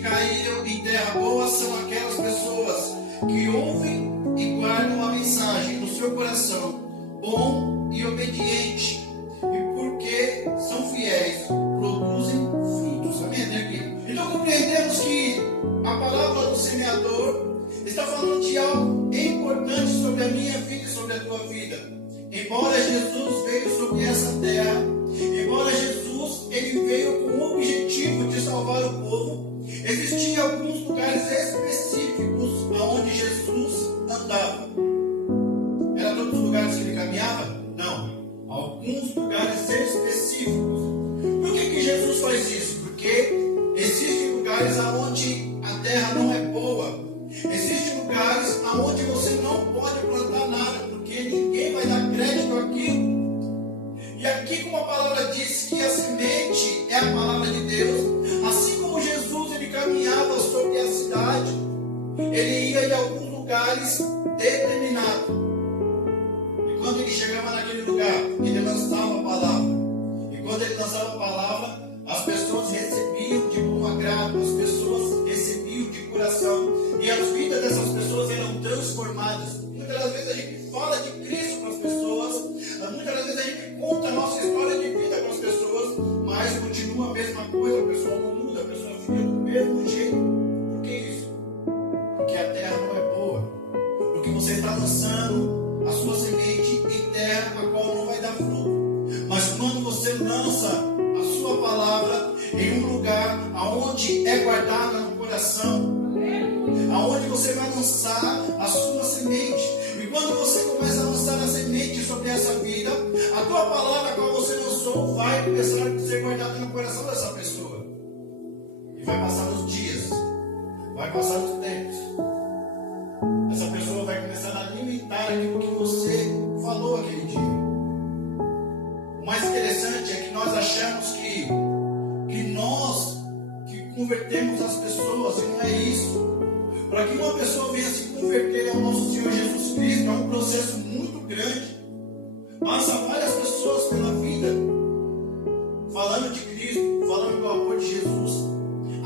caíram em terra boa são aquelas pessoas que ouvem e guardam a mensagem no seu coração, bom e obediente, e porque são fiéis, produzem frutos. Amém, até aqui. Então compreendemos que a palavra do semeador está falando de algo importante sobre a minha vida e sobre a tua vida. Embora Jesus veio sobre essa terra, embora Jesus ele veio com o objetivo de salvar o povo, existiam alguns lugares específicos onde Jesus andava. Era todos os lugares que ele caminhava? Não. Alguns lugares específicos. Por que Jesus faz isso? Porque existem lugares onde a terra não é boa. Existem lugares onde você não pode plantar nada, porque ninguém vai dar crédito àquilo. E aqui, como a palavra diz que a semente é a palavra de Deus, assim como Jesus ele caminhava sobre a cidade, ele ia em alguns lugares determinados. E quando ele chegava naquele lugar, ele lançava a palavra. E quando ele lançava a palavra, as pessoas recebiam de bom agrado, as pessoas recebiam de coração. E as vidas dessas pessoas eram transformadas. Muitas das vezes a gente fala de Cristo para as pessoas, muitas das vezes a gente conta a nossa história de vida para as pessoas, mas continua a mesma coisa, a pessoa não muda, a pessoa fica do mesmo jeito. Por que isso? Porque a terra não é boa. Porque você está lançando a sua semente em terra a qual não vai dar fruto. Mas quando você lança a sua palavra em um lugar aonde é guardada no coração, aonde você vai lançar a sua semente. E quando você começa a lançar a semente sobre essa vida, a tua palavra, qual você lançou, vai começar a ser guardada no coração dessa pessoa. E vai passar os dias, vai passar os tempos. Essa pessoa vai começar a alimentar aquilo que você falou aquele dia. O mais interessante é que nós achamos que nós que convertemos as pessoas, e não é isso. Para que uma pessoa venha se converter ao nosso Senhor Jesus Cristo, é um processo muito grande. Passa várias pessoas pela vida, falando de Cristo, falando do amor de Jesus,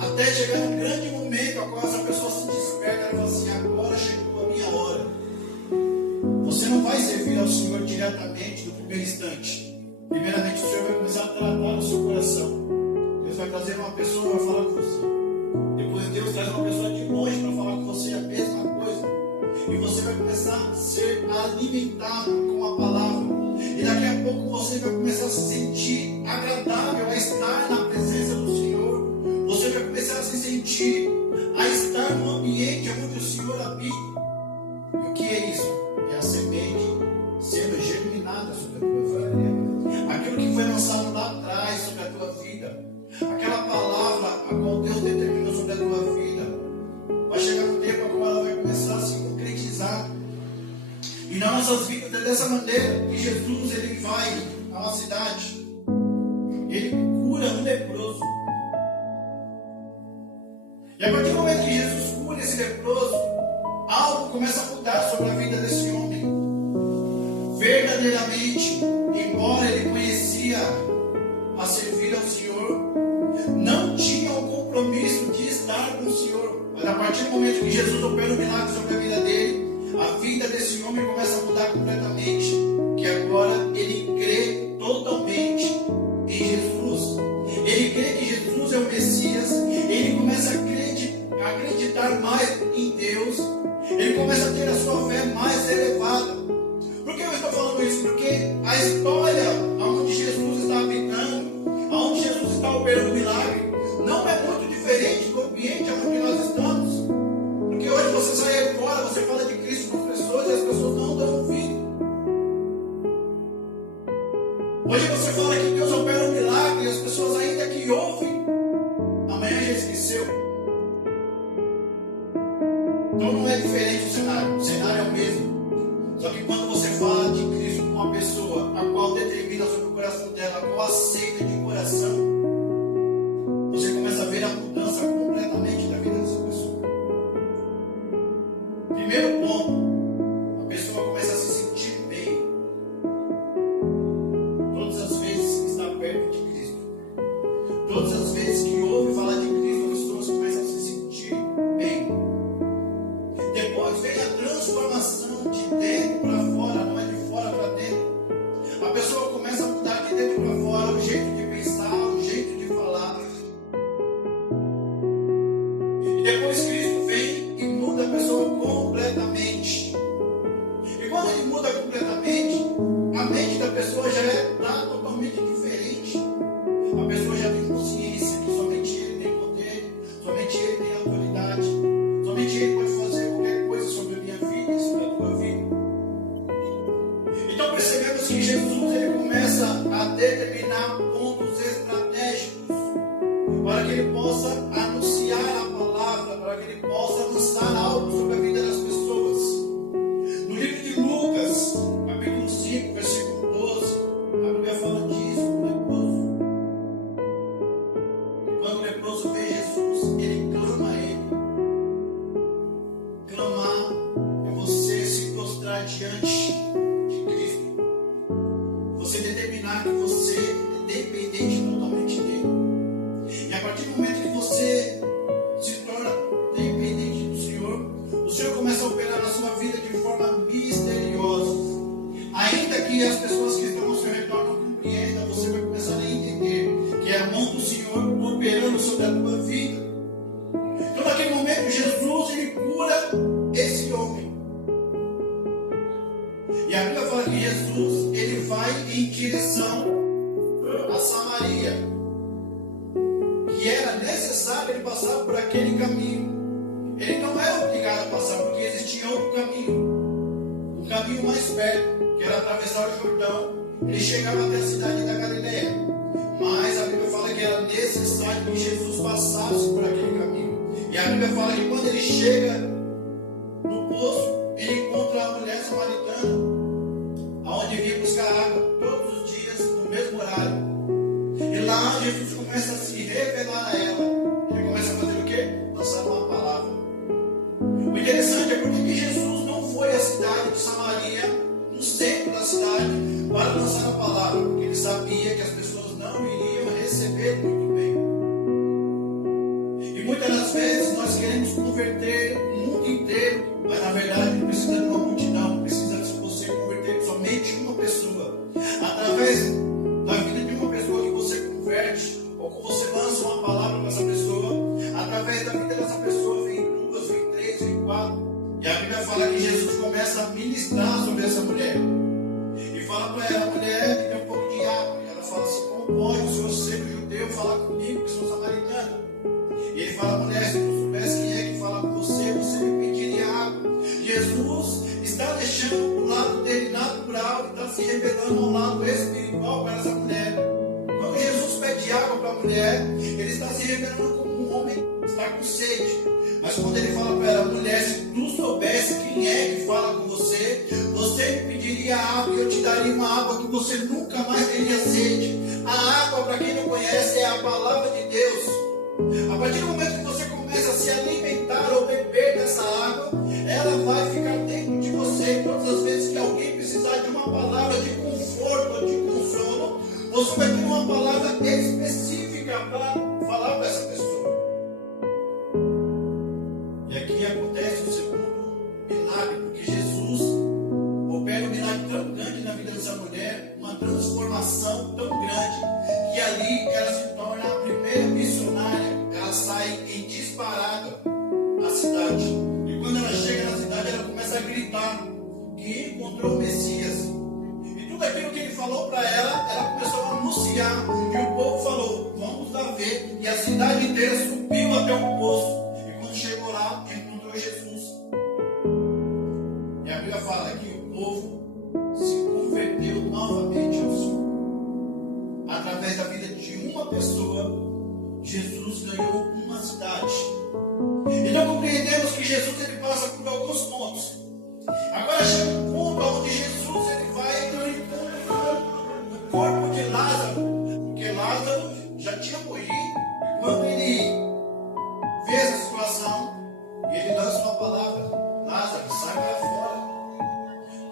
até chegar num grande momento, a qual essa pessoa se desperta e fala assim: agora chegou a minha hora. Você não vai servir ao Senhor diretamente no primeiro instante. Primeiramente, o Senhor vai começar a tratar o seu coração. Deus vai trazer uma pessoa para falar com você. Depois Deus traz uma pessoa de longe para falar com você a mesma coisa. E você vai começar a ser alimentado com a palavra. E daqui a pouco você vai começar a se sentir agradável a estar na presença do Senhor. Você vai começar a se sentir a estar no ambiente onde o Senhor habita. E o que é isso? É a semente sendo germinada sobre a tua vida. Aquilo que foi lançado lá atrás sobre a tua vida. Aquela palavra a qual Deus determinou sobre a tua vida, vai chegar um tempo a qual ela vai começar a se concretizar. E nas nossas vidas é dessa maneira que Jesus ele vai a uma cidade, ele cura um leproso. E a partir do momento que Jesus cura esse leproso, algo começa a mudar sobre a vida desse homem. Verdadeiramente, embora ele conhecia a servir ao Senhor, não tinha o compromisso de estar com o Senhor. Mas a partir do momento que Jesus opera o milagre sobre a vida dele, a vida desse homem começa a mudar completamente. Que agora ele crê totalmente em Jesus. Ele crê que Jesus é o Messias. Ele começa a acreditar mais em Deus. Ele começa a ter a sua fé mais elevada. Por que eu estou falando isso? Porque a história onde Jesus está habitando, onde Jesus está operando milagre, não é muito diferente do ambiente onde nós estamos. Porque hoje você sai aí fora, você fala de Cristo com as pessoas e as pessoas não estão ouvindo. Hoje você fala que Deus opera um milagre e as pessoas ainda que ouvem, amanhã já esqueceu. Então não é diferente o cenário é o mesmo. Só que quando você fala de Cristo com uma pessoa a qual determina sobre o coração dela, a qual aceita de coração, você começa a ver a mudança completamente da vida dessa pessoa. Primeiro ponto, a pessoa começa a se sentir bem todas as vezes que está perto de Cristo. Todas as vezes que ouve falar de Cristo, as pessoas começam a se sentir Depois Cristo vem e muda a pessoa completamente. E quando ele muda completamente, a mente da pessoa já está totalmente diferente. A pessoa já tem consciência que somente ele tem poder, somente ele tem autoridade, somente ele pode fazer qualquer coisa sobre a minha vida e sobre a tua vida. Então percebemos que Jesus ele começa a determinar pontos estratégicos para que ele possa anunciar a palavra, para que ele possa lançar algo sobre a vida das pessoas. No livro de Lucas, capítulo 5, versículo 12, a Bíblia fala disso, do leproso. E quando o leproso vê Jesus, ele clama a ele. Clamar é você se prostrar diante de Cristo. Você determinar que você é dependente totalmente dele. E a partir do momento que você se torna dependente do Senhor, o Senhor começa a operar na sua vida de forma misteriosa. Ainda que as pessoas que estão ao seu redor não compreendam, você vai começar a entender que é a mão do Senhor operando sobre a tua vida. Então naquele momento Jesus ele cura esse homem. E a Bíblia fala que Jesus ele vai em direção a Samaria, que era necessário ele passar por aquele caminho. Ele não era obrigado a passar, porque existia outro caminho, um caminho mais perto, que era atravessar o Jordão. Ele chegava até a cidade da Galileia, mas a Bíblia fala que era necessário que Jesus passasse por aquele caminho. E a Bíblia fala que quando ele chega no poço, ele encontra a mulher samaritana, aonde vinha buscar água todos os dias, no mesmo horário. E lá Jesus começa a se revelar a ela. Ele começa a fazer o quê? Lançar uma palavra. O interessante é porque Jesus não foi à cidade de Samaria, no centro da cidade, para lançar a palavra, porque ele sabia que as pessoas não iriam receber muito bem. E muitas das vezes nós queremos converter o mundo inteiro, mas na verdade não precisa de uma multidão, precisa de você converter somente uma pessoa. Através da vida de uma pessoa que você converte, ou que você lança uma palavra para essa pessoa, através da vida dessa pessoa vem duas, vem três, vem quatro. E a Bíblia fala que Jesus começa a ministrar sobre essa mulher. E fala para ela, mulher, me dê um pouco de água. E ela fala assim, como pode o senhor ser judeu falar comigo, que sou samaritana? E ele fala, mulher, se tu soubesse quem é que fala com você, você me pediria água. Jesus está deixando o lado dele natural e está se revelando ao lado espiritual para essa mulher. Quando Jesus pede água para a mulher, ele está se revelando como um homem que está com sede. Mas quando ele fala para ela, mulher, se tu soubesse quem é que fala com você, você me pediria água e eu te daria uma água que você nunca mais teria sede. A água, para quem não conhece, é a palavra de Deus. A partir do momento que você começa a se alimentar ou beber dessa água, ela vai ficar dentro de você. Todas as vezes que alguém precisar de uma palavra de conforto ou de consolo, você vai ter uma palavra específica para falar para essa pessoa. E aqui acontece o segundo milagre, porque Jesus opera um milagre tão grande na vida dessa mulher, uma transformação tão grande, que ali ela se torna a primeira missionária. Ela sai em disparada à cidade. E quando ela chega na cidade, ela começa a gritar que encontrou o Messias. E tudo aquilo que ele falou para ela, ela começou a anunciar. E o povo falou, vamos lá ver. E a cidade inteira subiu até o poço. E quando chegou lá, encontrou Jesus. E a Bíblia fala que o povo se converteu novamente ao Senhor. Através da vida de uma pessoa, Jesus ganhou uma cidade. Então compreendemos que Jesus ele passa por alguns pontos. Agora chega um ponto onde Jesus ele vai no corpo de Lázaro, porque Lázaro já tinha morrido. E quando ele vê essa situação, ele lança uma palavra: Lázaro, sai para fora.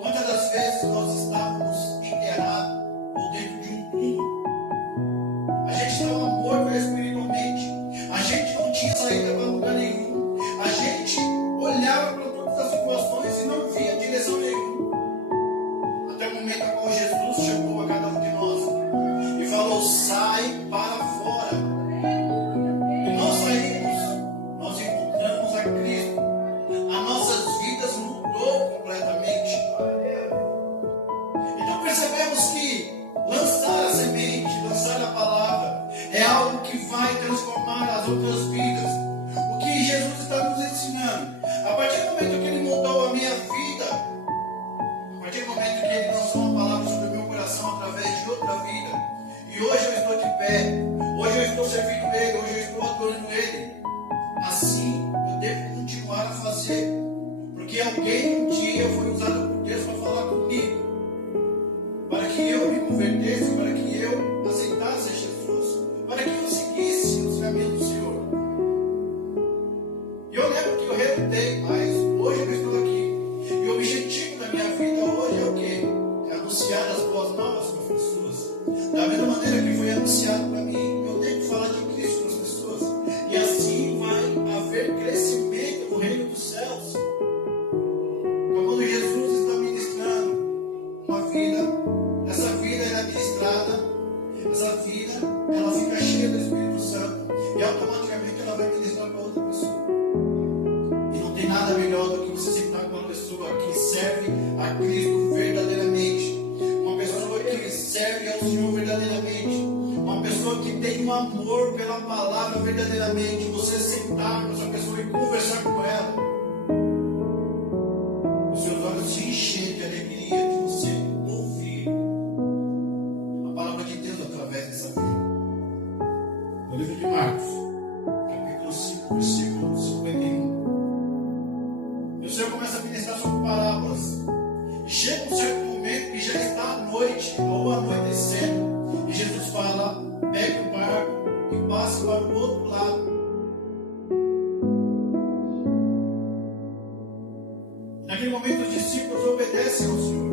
Quantas das vezes nós estávamos enterrados ou dentro de um túmulo? A gente estava morto espiritualmente. A gente não tinha saída para lugar nenhum. A gente olhava para todas as situações e não via direção nenhuma. vidas. O que Jesus está nos ensinando? A partir do momento que Ele mudou a minha vida, a partir do momento que Ele lançou uma palavra sobre o meu coração através de outra vida, e hoje eu estou de pé, hoje eu estou servindo Ele, hoje eu estou adorando Ele, assim eu devo continuar a fazer, porque alguém um dia foi usado por Deus para falar comigo, para que eu me convertesse, para que eu aceitasse Jesus, para que eu seguisse os caminhos do Senhor. E eu lembro que eu relutei, mas hoje eu estou aqui. E o objetivo da minha vida hoje é o quê? É anunciar as boas novas para as pessoas. Da mesma maneira que foi anunciado para mim, eu tenho que falar de Cristo para as pessoas. E assim vai haver crescimento no reino dos céus. Então, quando Jesus está ministrando uma vida, essa vida é ministrada, essa vida ela fica cheia do Espírito Santo e automaticamente ela vai ministrar para outra pessoa. E não tem nada melhor do que você sentar com uma pessoa que serve a Cristo verdadeiramente, uma pessoa que serve ao Senhor verdadeiramente, uma pessoa que tem um amor pela palavra verdadeiramente. Você sentar com essa pessoa e conversar com ela, os seus olhos se enchem de alegria de você ouvir a palavra de Deus através dessa vida. No livro de Marcos, capítulo 5, versículo 51. E o Senhor começa a ministrar sobre parábolas. E chega um certo momento que já está à noite, ou anoitecendo, e Jesus fala: pegue o barco e passe para o outro lado. Naquele momento os discípulos obedecem ao Senhor.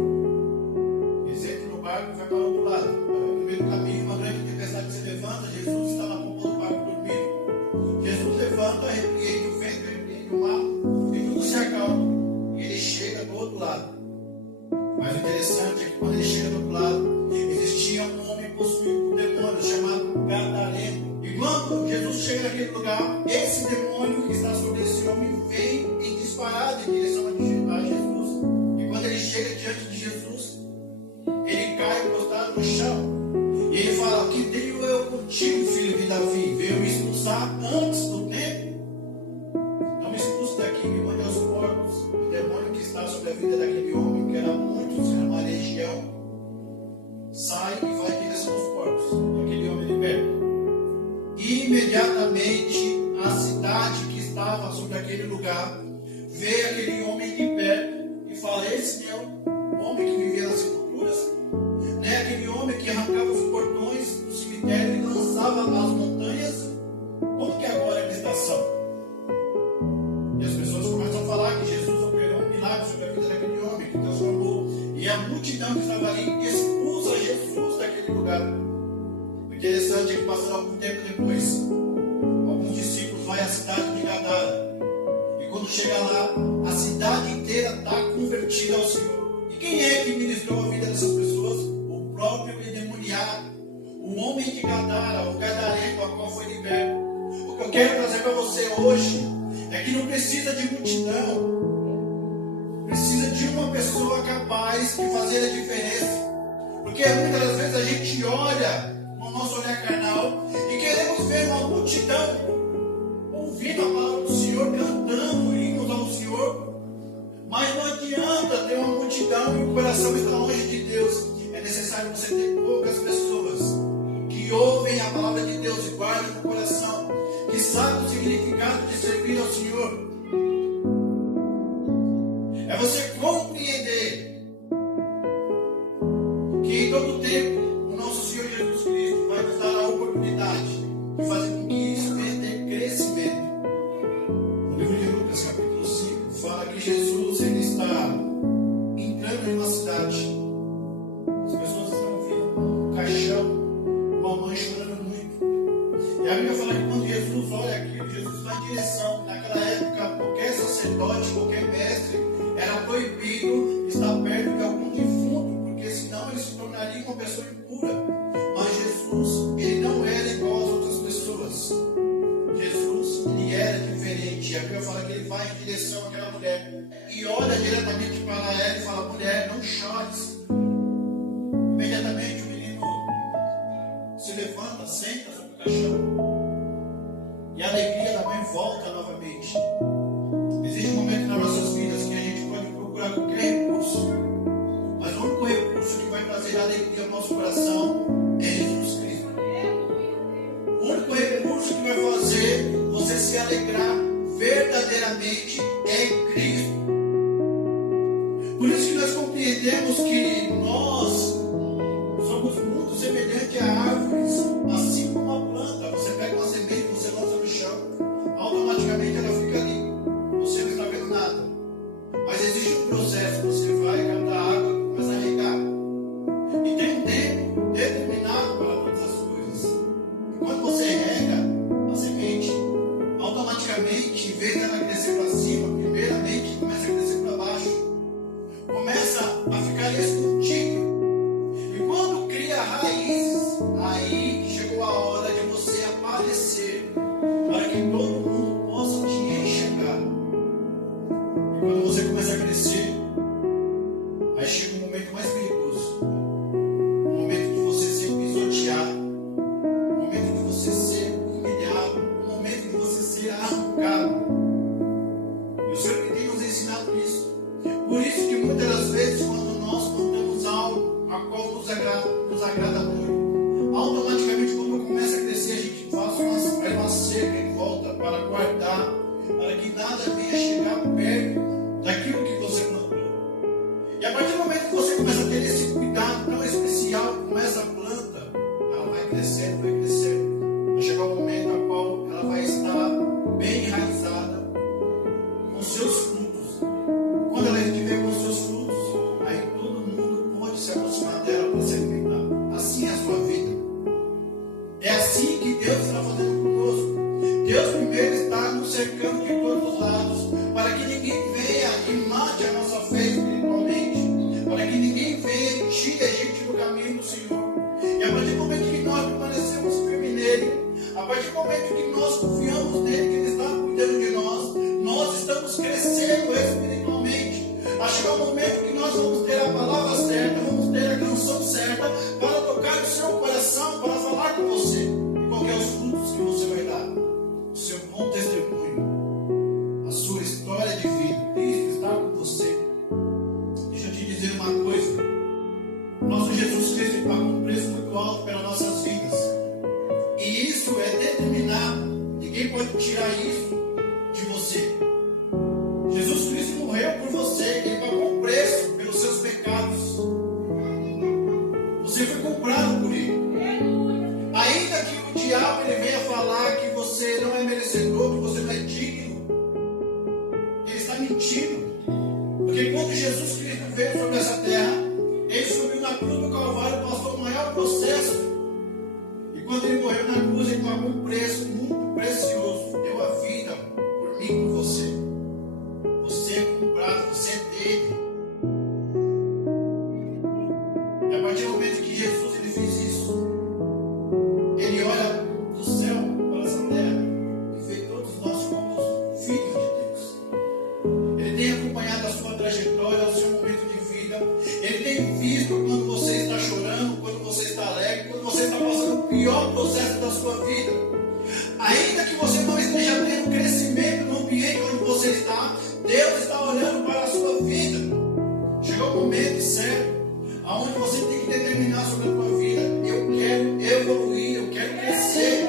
Eles entram no barco e vai para o outro lado. No meio do caminho, uma grande tempestade se levanta. Jesus está na ponta do barco dormindo. Jesus levanta, repreende o vento, repreende o mar, e tudo se acalma. E ele chega do outro lado. Mas o interessante é que quando ele chega do outro lado, existia um homem possuído por demônios chamado Gadareno. E quando Jesus chega naquele lugar, esse demônio que está sobre esse homem vem em disparada em direção a Jesus. E quando ele chega diante de Jesus, ele cai prostrado no chão. E ele fala: que tenho eu contigo, filho de Davi? Veio me expulsar antes do tempo? Não me expulse daqui, me mande aos porcos. O demônio que está sobre a vida daquele homem, que era muito, era uma legião, sai e vai em direção aos porcos. E aquele homem liberta. E imediatamente a cidade que estava sobre aquele lugar vê aquele homem liberto e fala: esse é o homem que vivia nas sepulturas, né? Aquele homem que arrancava os portões do cemitério e lançava as montanhas. Como que agora ele está salvo? E as pessoas começam a falar que Jesus operou um milagre sobre a vida daquele homem, que transformou. E a multidão que estava ali expulsa Jesus daquele lugar. O interessante é que, passando algum tempo depois, alguns discípulos vão à cidade de Gadara. E quando chega lá, a cidade inteira está convertida ao Senhor. E quem é que ministrou a vida dessas pessoas? O próprio endemoniado, o homem de Gadara, o gadareno, a qual foi liberto. O que eu quero trazer para você hoje é que não precisa de multidão, precisa de uma pessoa capaz de fazer a diferença. Porque muitas das vezes a gente olha no nosso olhar carnal e queremos ver uma multidão ouvindo a palavra do Senhor, cantando hinos ao Senhor, mas não adianta ter uma multidão e o coração está longe de Deus. É necessário você ter poucas pessoas que ouvem a palavra de Deus e guardam no coração, que sabem o significado de servir ao Senhor. É você compreender que em todo tempo o nosso Senhor Jesus Cristo vai nos dar a oportunidade de fazer com que isso venha ter crescimento. No livro de Lucas, capítulo 5, fala que Jesus ele está entrando em uma cidade. As pessoas estão vindo um caixão, uma mãe chorando muito. E a Bíblia fala que quando Jesus olha aquilo, Jesus vai em direção. Naquela época, qualquer sacerdote, qualquer mestre, era proibido estar perto de algum defunto, porque senão ele se tornaria uma pessoa impura. Mas Jesus, ele não era igual às outras pessoas. Jesus, ele era diferente. A Bíblia fala que ele vai em direção àquela mulher e olha diretamente para ela e fala: mulher, não chores. Imediatamente o menino se levanta, senta sobre o caixão. E a alegria em volta novamente. Existe um momento nas nossas vidas que a gente pode procurar qualquer recurso, mas o único recurso que vai trazer alegria ao nosso coração é Jesus Cristo. O único recurso que vai fazer você se alegrar verdadeiramente é Cristo. Por isso que nós compreendemos que nós somos muito semelhantes a árvores, assim como a planta. Você pega uma semente, você lança no chão, automaticamente ela fica ali. Você não está vendo nada. Mas existe um processo, você vai captar água e começa a regar. E tem um tempo determinado para todas as coisas. E quando você rega a semente, automaticamente, em vez dela crescer para cima, primeiramente começa a crescer para baixo. Começa a ficar escondido. E quando cria raízes, aí chegou a hora de você aparecer, para que todo mundo possa te enxergar. E quando você começa a crescer, aí chega um momento mais perigoso, um momento de você ser pisoteado, um momento de você ser humilhado, um momento de você ser arrancado. E o Senhor que tem nos ensinado isso. Por isso que muitas das vezes, quando nós contamos algo a qual nos agrada muito, automaticamente quando começa a crescer, a gente faz uma cerca em volta para guardar, para que nada venha chegar perto daquilo que você plantou. E a partir do momento que você começa a ter esse cuidado tão especial com essa planta, ela vai crescendo, vai crescendo. Vai chegar um momento no qual ela vai estar bem enraizada com seus frutos. Quando ela estiver com seus frutos, aí todo mundo pode se aproximar dela para se alimentar. Assim é a sua vida. É assim que Deus está fazendo conosco. Deus primeiro está nos cercando de todos os lados, para que ninguém venha e mate a nossa fé espiritualmente, para que ninguém venha e tire a gente do caminho do Senhor. E a partir do momento que nós permanecemos firmes nele, a partir do momento que nós confiamos nele, que ele está cuidando de nós estamos crescendo espiritualmente. Vai chegar um momento que nós vamos ter a palavra certa, vamos ter a canção certa para tocar o seu coração, para falar com você. E qual é os frutos que você vai dar? O seu bom testemunho, a sua história de vida. Cristo está com você. Deixa eu te dizer uma coisa. Nosso Jesus Cristo pagou um preço muito alto pelas nossas vidas. E isso é determinado. Ninguém pode tirar isso de você. Jesus Cristo morreu por você. Ele pagou um preço pelos seus pecados. Você foi comprado por ele. Ainda que o diabo ele venha falar que você não é merecedor, que você não é digno, ele está mentindo. Porque quando Jesus Cristo veio sobre essa terra, ele subiu na cruz do Calvário, passou o maior processo. E quando ele morreu na cruz, ele pagou um preço muito precioso. Deu a vida por mim e por você. Você é comprado, você é dele. E a partir do momento que Jesus ele fez isso, ele olha do céu para essa terra e vê todos nós como filhos de Deus. Ele tem acompanhado a sua trajetória, o seu momento de vida. Ele tem visto quando você está chorando, quando você está alegre, quando você está passando o pior processo da sua vida. Ainda que você não esteja tendo crescimento no ambiente onde você está, Deus está olhando para a sua vida. Chegou o momento certo, aonde você tem que determinar sobre a sua vida. Eu quero evoluir, eu quero crescer.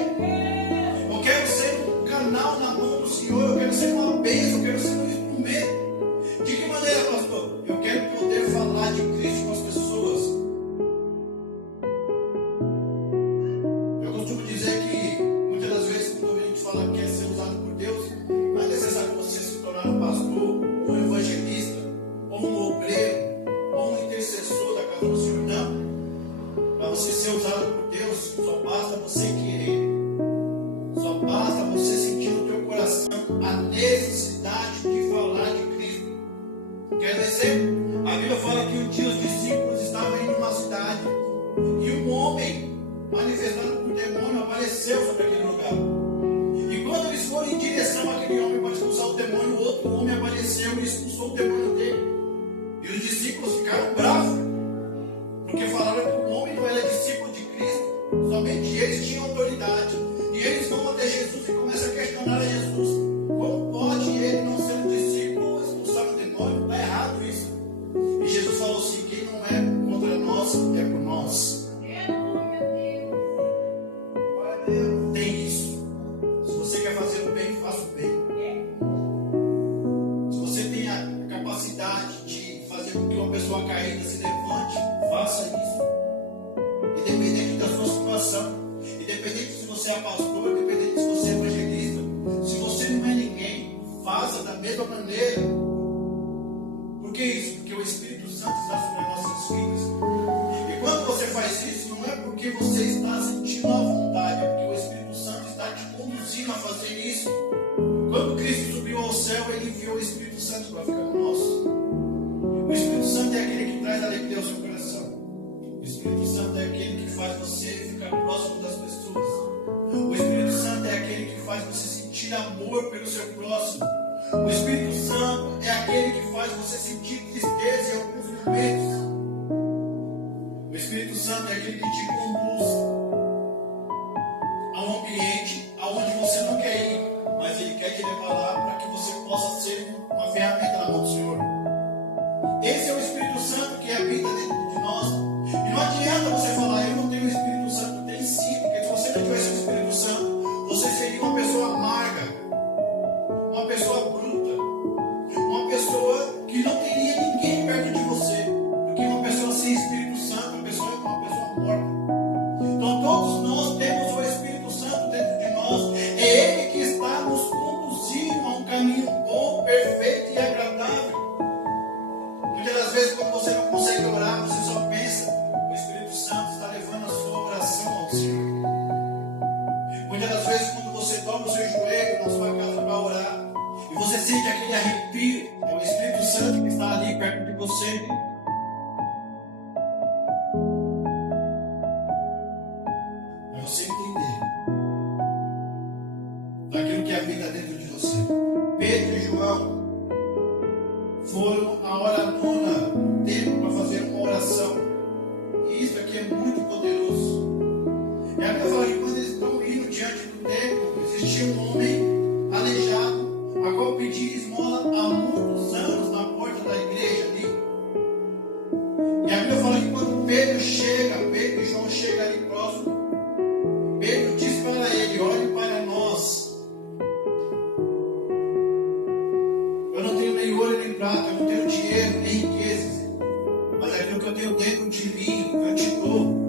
Eu quero ser um canal na mão do Senhor, eu quero ser uma bênção, eu quero ser um instrumento. De que maneira, pastor? Eu quero poder falar de Cristo com as pessoas. Eu costumo dizer que muitas das vezes quando a gente fala que quer ser usado por Deus, não é necessário você se tornar um pastor, um evangelista, ou um obreiro, ou um intercessor da casa do Senhor. Não. Para você ser usado por Deus, só basta você querer. Só basta você sentir no teu coração a necessidade de falar de Cristo. Quer dizer, a Bíblia fala que um dia os discípulos estavam indo numa cidade e um homem manifestado por demônio apareceu sobre aquele lugar. E quando eles foram em direção àquele homem para expulsar o demônio, o outro homem apareceu e expulsou o demônio dele. E os discípulos ficaram bravos, porque falaram que o homem não era discípulo de Cristo, somente eles tinham autoridade. E eles vão até Jesus e começam a questionar a Jesus. pessoa caída se levante, faça isso. Independente da sua situação, independente se você é pastor, independente se você é evangelista, se você não é ninguém, faça da mesma maneira. Por que isso? Porque o Espírito Santo está sobre as nossas vidas. E quando você faz isso, não é porque você está sentindo a vontade, é porque o Espírito Santo está te conduzindo a fazer isso. Quando Cristo subiu ao céu, Ele enviou o Espírito Santo para ficar conosco. O Espírito Santo é aquele que traz alegria ao seu coração. O Espírito Santo é aquele que faz você ficar próximo das pessoas. O Espírito Santo é aquele que faz você sentir amor pelo seu próximo. O Espírito Santo é aquele que faz você sentir tristeza em alguns momentos. O Espírito Santo é aquele que te conduz a um ambiente aonde você não quer ir, mas Ele quer te levar lá para que você possa ser uma ferramenta na mão do Senhor. Esse é o Espírito Santo que habita dentro de nós. E não adianta você falar, eu não tenho o Espírito Santo. Tem sim, porque se você não tivesse o Espírito Santo, você seria uma pessoa amarga, uma pessoa bruta, uma pessoa que não teria ninguém perto de você. Porque uma pessoa sem Espírito Santo, uma pessoa morta. Então todos nós temos o Espírito Santo dentro de nós. É Ele que está nos conduzindo a um caminho bom, perfeito e agradável. Muitas das vezes, quando você não consegue orar, você só pensa, o Espírito Santo está levando a sua oração ao Senhor. Muitas das vezes, quando você dobra o seu joelho na sua casa para orar, e você sente aquele arrepio, é o Espírito Santo que está ali perto de você. Para você entender daquilo que habita dentro de você. Pedro e João foram a hora nona do tempo para fazer uma oração. E isso aqui é muito poderoso. É a fala que quando eles estão indo diante do templo, existia um homem aleijado, a qual pedia esmola há muitos anos na porta da igreja ali. E a Bíblia fala que quando Pedro e João chegam ali próximo, Pedro diz para ele: olhe para nós. Eu não tenho nem ouro nem prata, eu não tenho dinheiro nem riquezas, mas aquilo que eu tenho dentro de mim, eu te dou.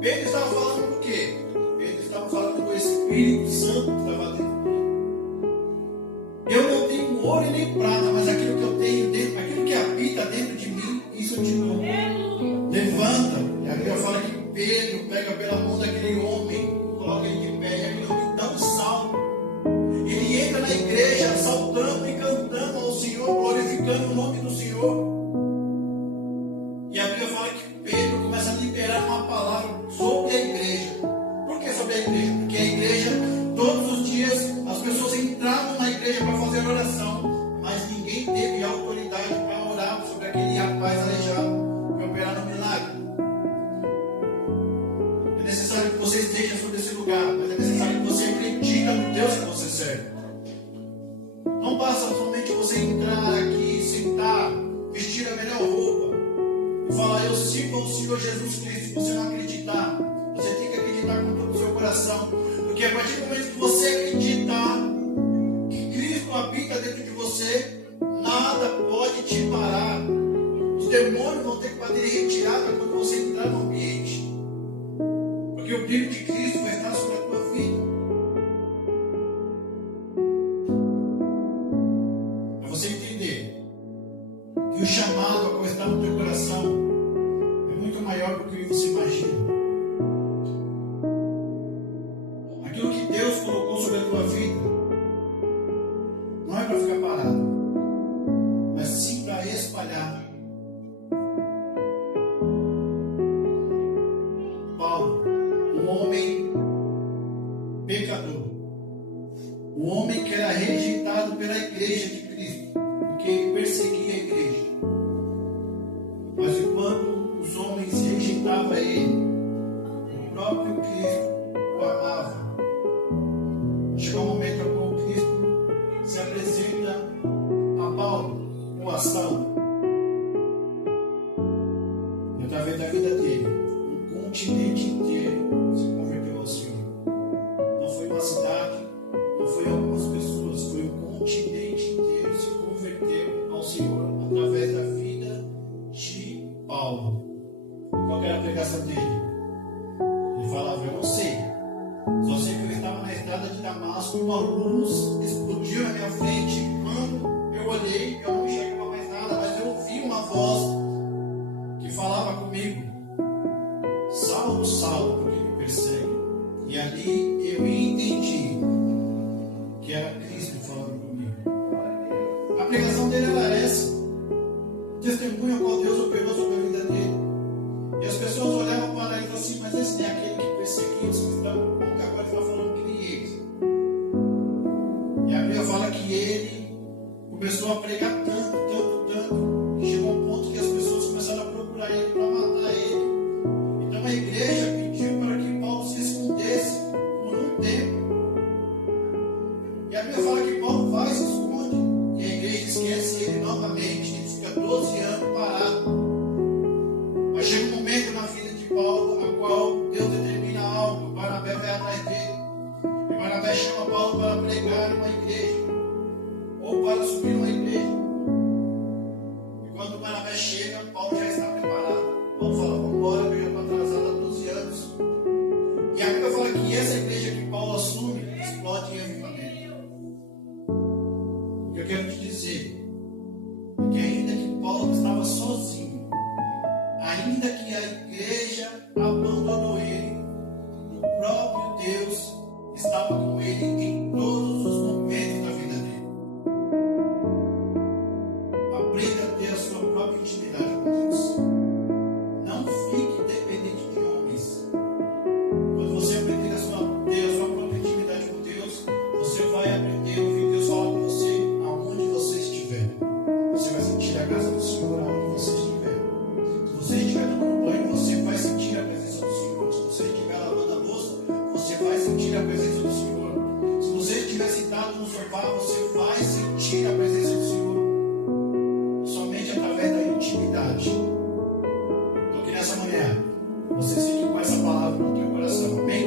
Pedro estava falando do quê? Pedro estava falando do Espírito Santo que estava dentro dele. Eu não tenho ouro e nem prata, mas aquilo que eu tenho dentro, aquilo que habita dentro de mim, isso eu te dou. Levanta. E a Bíblia fala que Pedro pega pela mão daquele homem, coloca ele de pé, e aquele homem dá um salto. Ele entra na igreja saltando e cantando ao Senhor, glorificando o nome do Senhor. E a Bíblia fala que Pedro começa a liberar uma palavra sobre a igreja. Por que sobre a igreja? Porque a igreja, todos os dias, as pessoas entravam na igreja para fazer oração, mas ninguém teve autoridade para orar sobre aquele rapaz aleijado, para operar no milagre. É necessário que você esteja sobre esse lugar, mas é necessário que você acredite no Deus que você serve. Não basta somente você entrar aqui, sentar, vestir a melhor roupa e falar: eu sirvo ao Senhor Jesus Cristo. Se você não acreditar, você tem que acreditar com todo o seu coração, porque a partir do momento que você acreditar que Cristo habita dentro de você, nada pode te parar. Os demônios vão ter que bater em retirada quando você entrar no ambiente, porque o brilho de Cristo vai estar sobre a tua vida. Para você entender que o chamado a qual está no teu coração é muito maior do que você imagina. Aquilo que Deus colocou sobre a tua vida não é para ficar parado, mas sim para espalhar. Paulo, um homem pecador, um homem que era rejeitado pela igreja de Cristo, porque ele perseguia a igreja. Mas enquanto os homens rejeitavam ele, o próprio Cristo o amava. Chegou um momento em que Cristo se apresenta a Paulo com a Saulo. E através da vida dele, um continente inteiro se converteu ao Senhor. Não foi uma cidade, não foi algumas pessoas, foi um continente inteiro Cristo falando comigo. A pregação dele era essa. Testemunho ao qual Deus operou sobre a vida dele. E as pessoas olhavam para ele e falavam assim, mas esse não é aquele que perseguiu os cristãos, como que agora está falando que nem eles. E a Bíblia fala que ele começou a pregar tanto, que chegou a um ponto que as pessoas começaram a procurar ele para matar ele. Então a igreja pediu para que Paulo se escondesse por um tempo. E a Bíblia fala que Paulo vai e se esconde. E a igreja esquece ele novamente. Ele fica 12 anos parado. Mas chega um momento na vida de Paulo, a qual Deus determina algo. Barnabé vai atrás dele. E Barnabé chama Paulo para pregar em uma igreja. Ou para subir uma igreja. E quando Barnabé chega, Paulo já está preparado. Paulo fala, vamos embora, que eu já estou atrasado há 12 anos. E a Bíblia fala que essa igreja que Paulo assume, explode em avivamento. O que eu quero te dizer é que ainda que Paulo estava sozinho, ainda que a igreja abandonou ele, o próprio Deus estava com ele em todos os momentos da vida dele. Aprenda a ter a sua própria intimidade com Deus. Não fique dependente de homens. Quando você aprender ter a sua própria intimidade com Deus, você vai aprender a ouvir Deus falar com você aonde você estiver. Você vai sentir a graça do Senhor aonde você estiver. Se você estiver tomando banho, você vai sentir a presença do Senhor. Se você estiver lavando a louça, você vai sentir a presença do Senhor. Se você estiver sentado no sofá, você vai sentir a presença do Senhor. Somente através da intimidade. Então que nessa manhã você fique com essa palavra no teu coração. Amém?